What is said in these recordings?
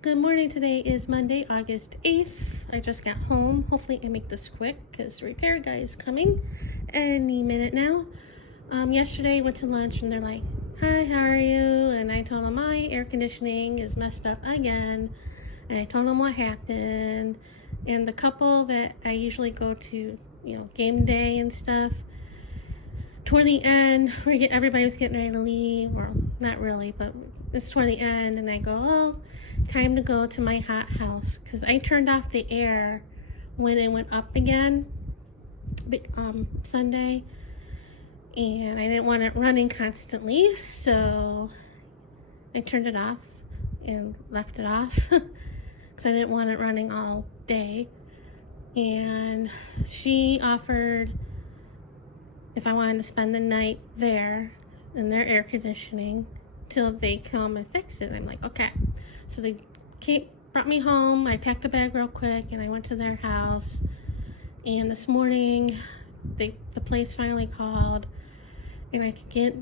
Good morning. Today is Monday, August 8th. I just got home. Hopefully I can make this quick because the repair guy is coming any minute now. Yesterday I went to lunch and they're like, "Hi, how are you?" And I told them my air conditioning is messed up again. And I told them what happened. And the couple that I usually go to, game day and stuff, toward the end, everybody was getting ready to leave, or not really, but it's toward the end, and I go, "Oh, time to go to my hot house," because I turned off the air when it went up again, Sunday, and I didn't want it running constantly, so I turned it off and left it off because I didn't want it running all day. And she offered if I wanted to spend the night there in their air conditioning till they come and fix it. I'm like, okay. So they brought me home. I packed a bag real quick and I went to their house. And this morning, the place finally called, and I could get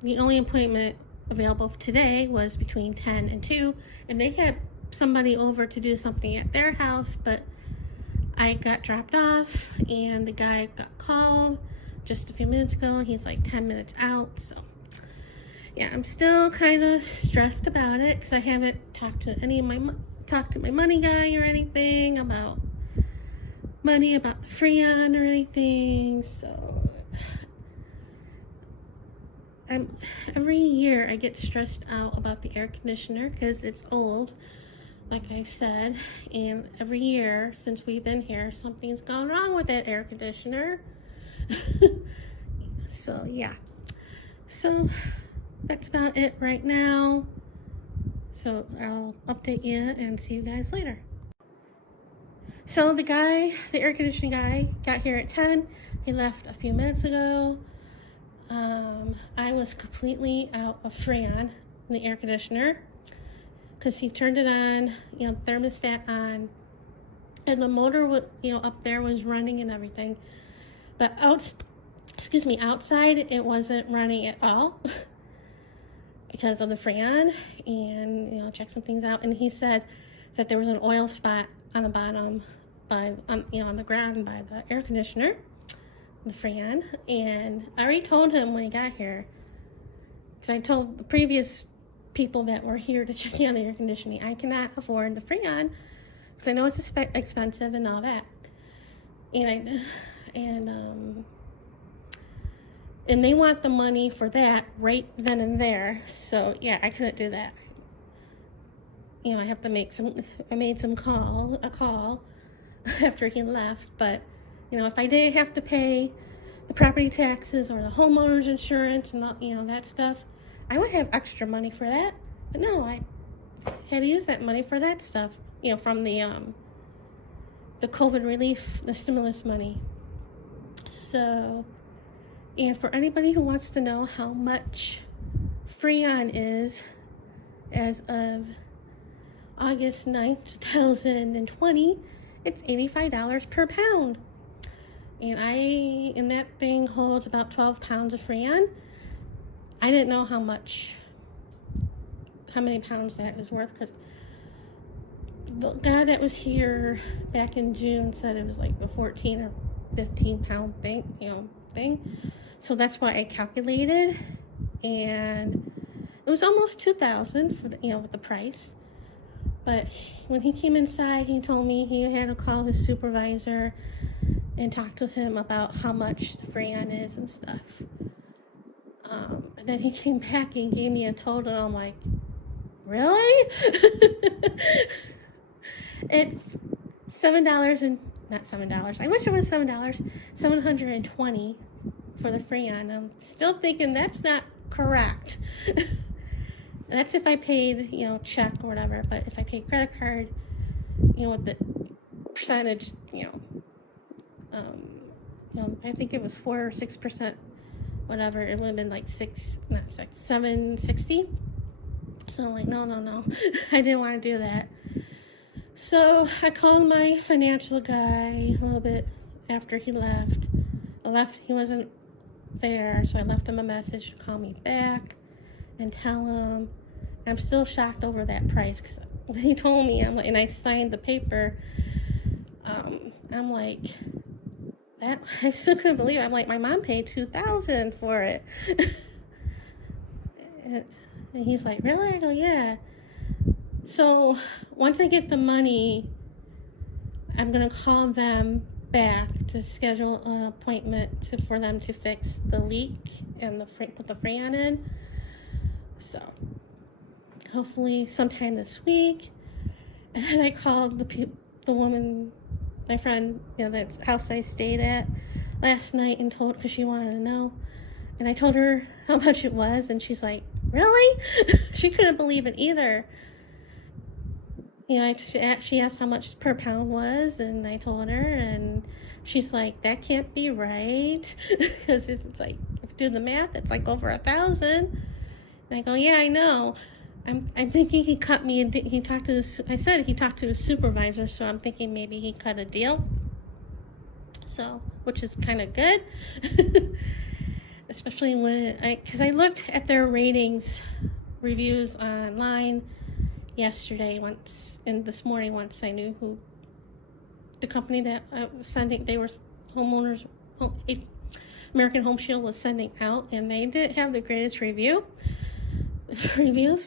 the only appointment available today was between 10 and 2, and they had somebody over to do something at their house, but I got dropped off and the guy got called just a few minutes ago. He's like 10 minutes out, so yeah, I'm still kind of stressed about it because I haven't talked to my money guy or anything about money, about the Freon or anything. So every year I get stressed out about the air conditioner because it's old, like I said, and every year since we've been here, something's gone wrong with that air conditioner. So yeah, so that's about it right now. So I'll update you and see you guys later. So the air conditioning guy got here at 10. He left a few minutes ago. I was completely out of Freon in the air conditioner because he turned it on, thermostat on, and the motor up there was running and everything, but outside it wasn't running at all because of the Freon. And check some things out, and he said that there was an oil spot on the bottom on the ground by the air conditioner, the Freon. And I already told him when he got here, because I told the previous people that were here to check on the air conditioning, I cannot afford the Freon because I know it's expensive and all that. And they want the money for that right then and there. So yeah, I couldn't do that. I have to I made a call after he left, but if I didn't have to pay the property taxes or the homeowner's insurance and all, that stuff, I would have extra money for that. But no, I had to use that money for that stuff, from the COVID relief, the stimulus money. So, and for anybody who wants to know how much Freon is as of August 9th, 2020, it's $85 per pound. And that thing holds about 12 pounds of Freon. I didn't know how many pounds that was worth, because the guy that was here back in June said it was like a 14 or 15 pound thing. So that's why I calculated, and it was almost $2,000 for with the price. But when he came inside, he told me he had to call his supervisor and talk to him about how much the Freon is and stuff. And then he came back and gave me a total. I'm like, really? It's $7 and not $7. I wish it was $7. $720 for the Freon. I'm still thinking that's not correct. That's if I paid, check or whatever. But if I paid credit card, with the percentage, I think it was 4 or 6%, whatever. It would have been like $760. So I'm like, no, I didn't want to do that. So I called my financial guy a little bit after he left. He wasn't there, so I left him a message to call me back and tell him. I'm still shocked over that price because when he told me, I'm like, and I signed the paper, I'm like, that, I still couldn't believe it. I'm like, my mom paid $2,000 for it. And he's like, really? I go, yeah. So once I get the money, I'm gonna call them back to schedule an appointment for them to fix the leak and put the Freon in. So hopefully sometime this week. And then I called the woman, my friend, that house I stayed at last night, and told, because she wanted to know. And I told her how much it was, and she's like, really? She couldn't believe it either. She asked how much per pound was, and I told her, and she's like, that can't be right, because it's like, if you do the math, it's like over 1,000. And I go, yeah, I know. I'm thinking he cut me, and he talked to I said he talked to his supervisor, so I'm thinking maybe he cut a deal. So, which is kind of good, especially because I looked at their reviews online yesterday and this morning once I knew who the company that was sending, they were American Home Shield was sending out, and they didn't have the greatest reviews.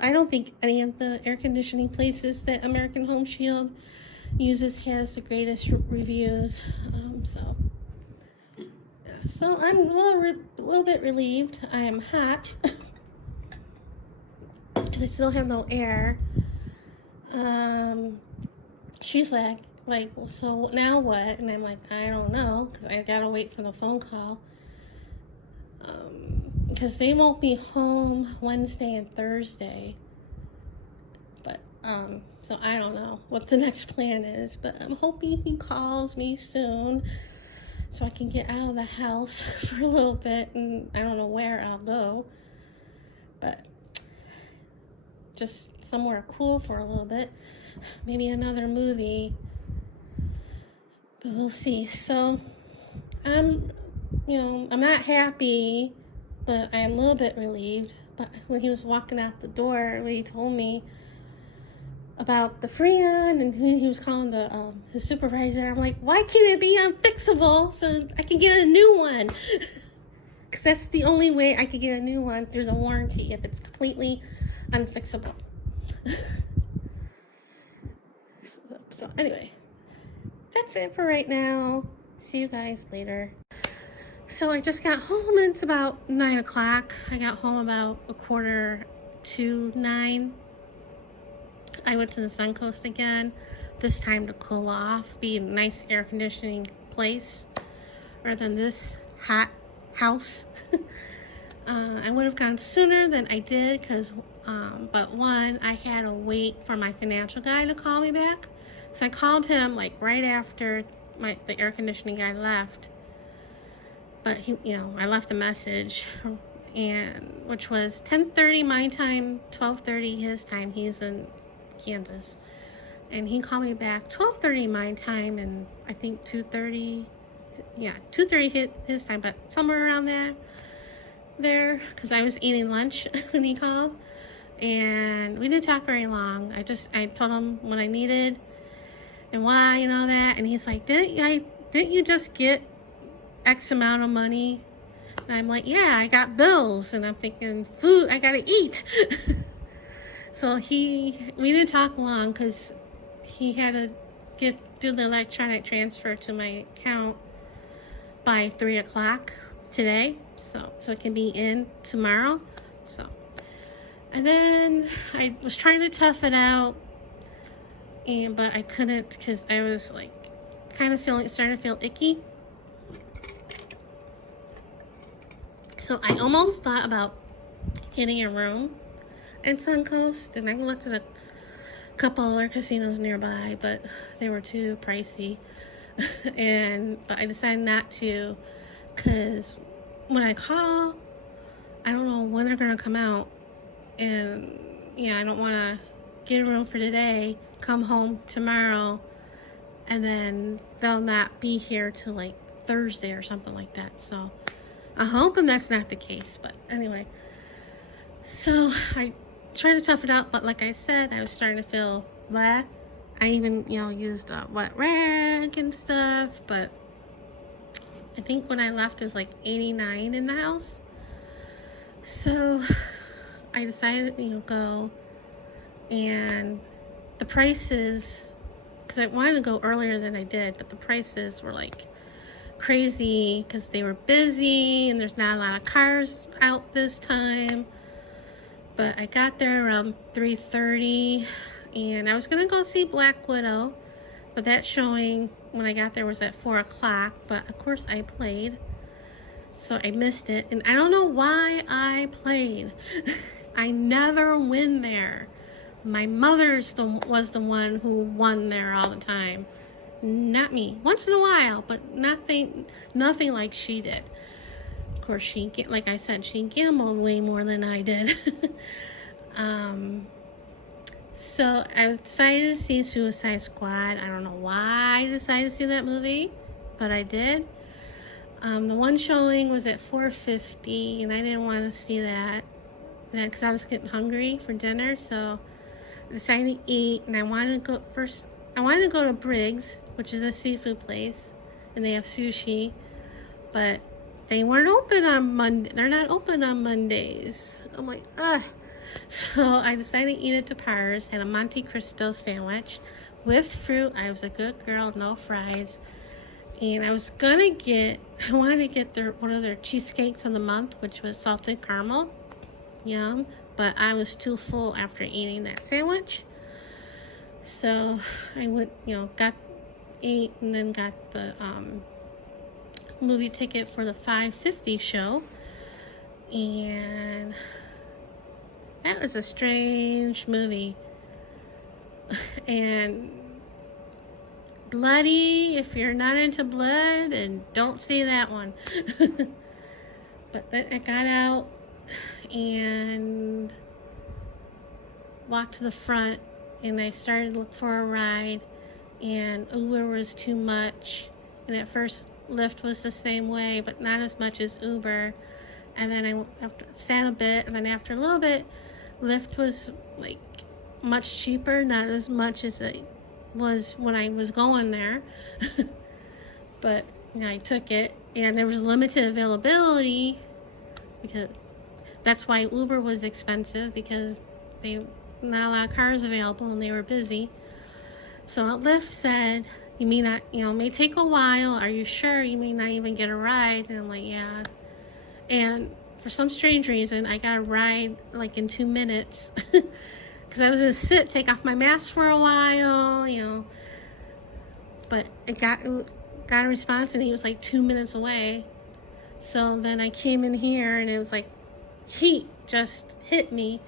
I don't think any of the air conditioning places that American Home Shield uses has the greatest reviews. So I'm a little bit relieved. I am hot because I still have no air. She's like, well, so now what? And I'm like, I don't know, because I gotta wait for the phone call. Because they won't be home Wednesday and Thursday. But, so I don't know what the next plan is, but I'm hoping he calls me soon so I can get out of the house for a little bit, and I don't know where I'll go, but just somewhere cool for a little bit, maybe another movie, but we'll see. So I'm not happy, but I'm a little bit relieved. But when he was walking out the door, he told me about the Freon, and he was calling his supervisor. I'm like, why can't it be unfixable so I can get a new one? Because that's the only way I could get a new one, through the warranty, if it's completely unfixable. So anyway, that's it for right now. See you guys later. So I just got home, and it's about 9 o'clock. I got home about 8:45. I went to the Suncoast again, this time to cool off, be a nice air conditioning place, rather than this hot house. I would have gone sooner than I did, but one, I had to wait for my financial guy to call me back. So I called him like right after the air conditioning guy left. But I left a message, and which was 10:30 my time, 12:30 his time. He's in Kansas, and he called me back 12:30 my time, and I think 2:30. Yeah, 2:30 his time, but somewhere around there, because I was eating lunch when he called, and we didn't talk very long. I told him what I needed and why and all that, and he's like, didn't you just get X amount of money? And I'm like, yeah, I got bills, and I'm thinking, food, I gotta eat. So we didn't talk long, because he had to do the electronic transfer to my account by 3 o'clock today, so it can be in tomorrow. So, and then I was trying to tough it out, but I couldn't, because I was like kind of starting to feel icky. So I almost thought about getting a room in Suncoast, and I looked at a couple other casinos nearby, but they were too pricey. But I decided not to, because when I call, I don't know when they're gonna come out, and I don't want to get a room for today, come home tomorrow, and then they'll not be here till like Thursday or something like that. So I'm hoping that's not the case, but anyway. So I trying to tough it out, but like I said, I was starting to feel blah. I even, used a wet rag and stuff, but I think when I left it was like 89 in the house. So I decided, go, and the prices, because I wanted to go earlier than I did, but the prices were like crazy because they were busy and there's not a lot of cars out this time. But I got there around 3:30, and I was gonna go see Black Widow, but that showing when I got there was at 4 o'clock, but of course I played, so I missed it, and I don't know why I played. I never win there. My mother was the one who won there all the time, not me. Once in a while, but nothing like she did. Of course, like I said, she gambled way more than I did. So I decided to see Suicide Squad. I don't know why I decided to see that movie, but I did. The one showing was at 4:50, and I didn't want to see that because I was getting hungry for dinner. So I decided to eat, and I wanted to go to Briggs, which is a seafood place, and they have sushi, but they weren't open on Monday. They're not open on Mondays. I'm like, ugh. So I decided to eat at DePars, had a Monte Cristo sandwich with fruit. I was a good girl, no fries. And I wanted to get one of their cheesecakes of the month, which was salted caramel. Yum. But I was too full after eating that sandwich. So I went, ate, and then got the movie ticket for the 5:50 show, and that was a strange movie and bloody. If you're not into blood, and don't see that one. But then I got out and walked to the front, and I started to look for a ride, and Uber was too much, and at first Lyft was the same way, but not as much as Uber. And then I sat a bit, and then after a little bit, Lyft was like much cheaper, not as much as it was when I was going there. But I took it, and there was limited availability because that's why Uber was expensive, because they not a lot of cars available and they were busy. So Lyft said, you may not, may take a while. Are you sure? You may not even get a ride. And I'm like, yeah. And for some strange reason, I got a ride like in 2 minutes. Because I was going to take off my mask for a while, But it got a response, and he was like 2 minutes away. So then I came in here, and it was like heat just hit me,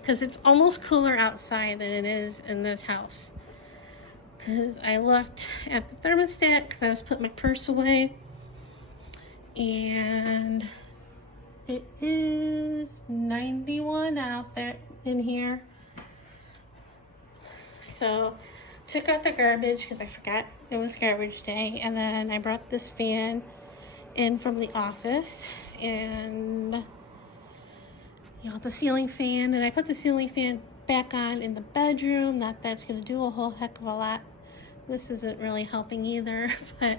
because it's almost cooler outside than it is in this house. Because I looked at the thermostat, because I was putting my purse away, and it is 91 out there in here. So took out the garbage because I forgot it was garbage day, and then I brought this fan in from the office, and the ceiling fan, and I put the ceiling fan back on in the bedroom. Not that's going to do a whole heck of a lot. This isn't really helping either, but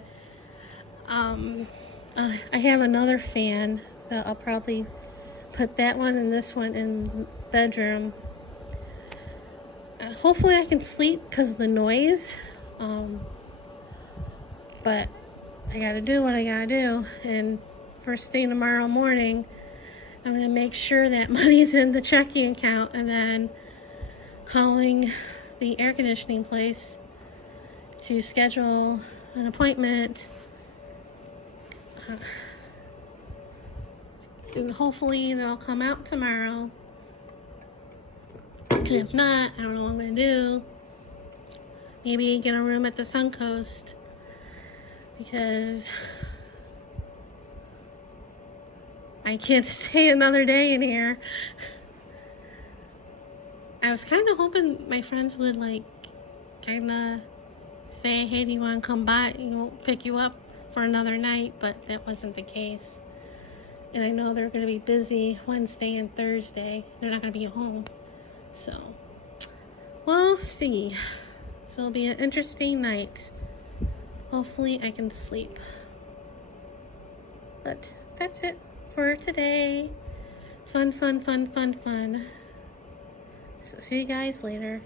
I have another fan that I'll probably put that one and this one in the bedroom. Hopefully I can sleep because of the noise, but I gotta do what I gotta do. And first thing tomorrow morning, I'm gonna make sure that money's in the checking account, and then calling the air conditioning place to schedule an appointment, and hopefully they'll come out tomorrow. And if not, I don't know what I'm gonna do. Maybe get a room at the Suncoast, because I can't stay another day in here. I was kind of hoping my friends would kind of say, hey, do you want to come by, pick you up for another night, but that wasn't the case. And I know they're going to be busy Wednesday and Thursday. They're not going to be home. So we'll see. So it'll be an interesting night. Hopefully I can sleep. But that's it for today. Fun, fun, fun, fun, fun. So see you guys later.